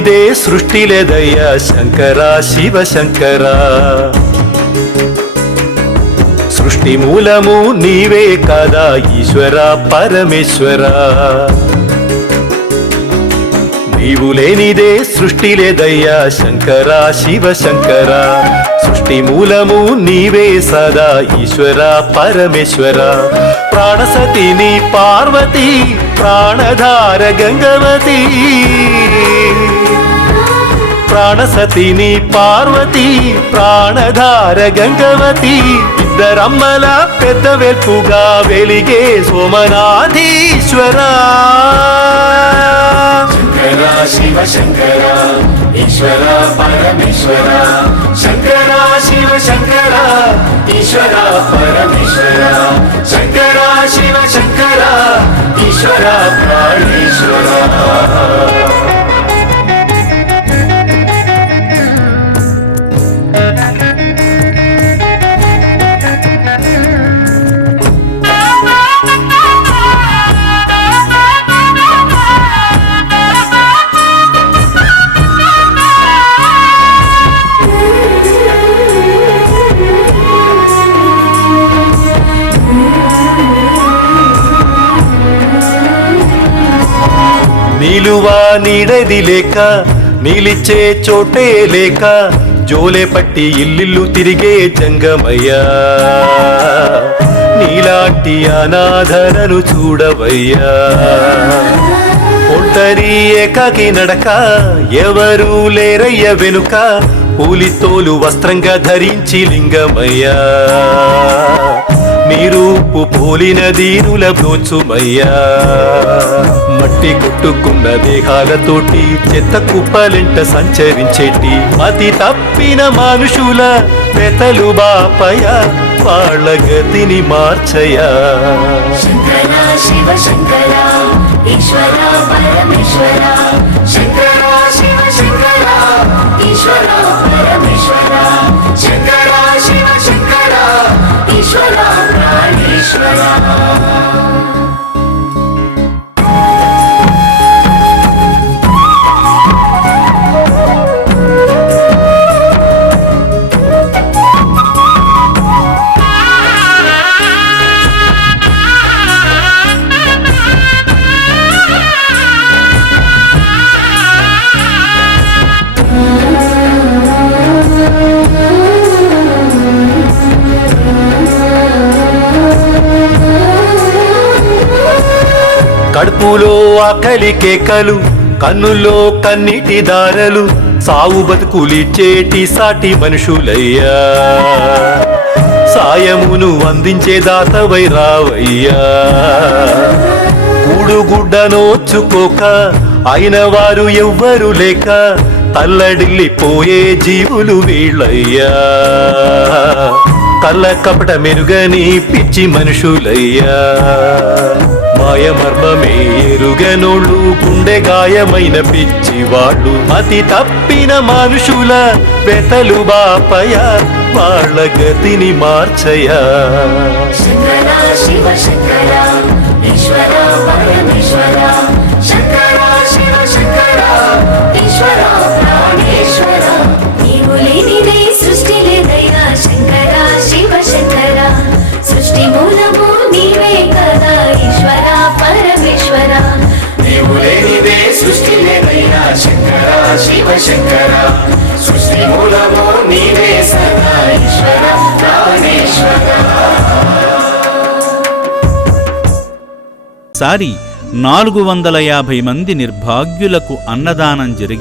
లేనిదే సృష్టి లేదయ్యా శంకర శివ శంకర. సృష్టి మూలము నీవే కదా ఈశ్వర పరమేశ్వర. నీవు లేనిదే సృష్టి లేదయ్యా శంకర శివ శంకర. సృష్టి మూలము నీవే సదా ఈశ్వర పరమేశ్వర. ప్రాణసతిని పార్వతి ప్రాణధార గంగవతి. ప్రాణసతిని పార్వతి ప్రాణధార గంగవతి. ఇద్దరమ్మల పెద్ద వెల్పుగా వెలిగే సోమనాథీశ్వర. శంకర శివ శంకర ఈశ్వర పరమేశ్వర. శంకర శివ శంకర ఈశ్వర పరమేశ్వర. శంకర శివ శంకర ఈశ్వర ప్రాణేశ్వర. నిలువా నీడది లేక నిలిచే చోటే లేక జోలే పట్టి ఇల్లు తిరిగే జంగమయ్యా. నీలాంటి అనాథలను చూడవయ్యా. ఒంటరి ఏకాకి నడక ఎవరు లేరయ్య వెనుక. పూలితోలు వస్త్రంగా ధరించి లింగమయ్యా. నీరూపు పోలిన దీనుల బ్రోచుమయ్యా. మట్టి కొట్టుకున్న దేహాలతోటి చెత్త కుప్పలెంట సంచరించేటి మతి తప్పిన మనుషుల పెతలు బాపయ వాళ్ళ గతిని మార్చయా. శంకర శివ శంకర ఈశ్వర పరమేశ్వర. శంకర శివ శంకర ఈశ్వర పరమేశ్వర. శంకర శివ శంకర ఈశ్వర ప్రాణేశ్వర. కడుపులో ఆకలి కేకలు కన్నుల్లో కన్నీటి దారలు సావు బతుకులిచ్చేటి సాటి మనుషులయ్యా. సాయమును అందించే దాతవై రావయ్యా. కూడుగుడ్డ నోచుకోక అయిన వారు ఎవ్వరు లేక తల్లడిల్లిపోయే జీవులు వీళ్ళయ్యా. కళ్ళ కపట మెరుగని పిచ్చి మనుషులయ్యా. మాయమర్మమే ఎరుగనోళ్ళు గుండె గాయమైన పిచ్చి వాళ్ళు. మతి తప్పిన మనుషుల వెతలు బాపయ వాళ్ళ గతిని మార్చయా. శంకర శివ శంకర ఈశ్వర పరమేశ్వర. శంకర శివ శంకర ఈశ్వర ప్రాణేశ్వర. నీవు లేనిదే సృష్టి లేదయ్యా శంకర శివ శంకర. సృష్టి మూలము నీవే కదా ఈశ్వర పరమేశ్వర. నీవు లేనిదే సృష్టి లేదయ్యా శంకర శివ శంకర. సృష్టి మూలము నీవే సదా ఈశ్వర ప్రాణేశ్వర. సారి 450 మంది నిర్భాగ్యులకు అన్నదానం జరిగే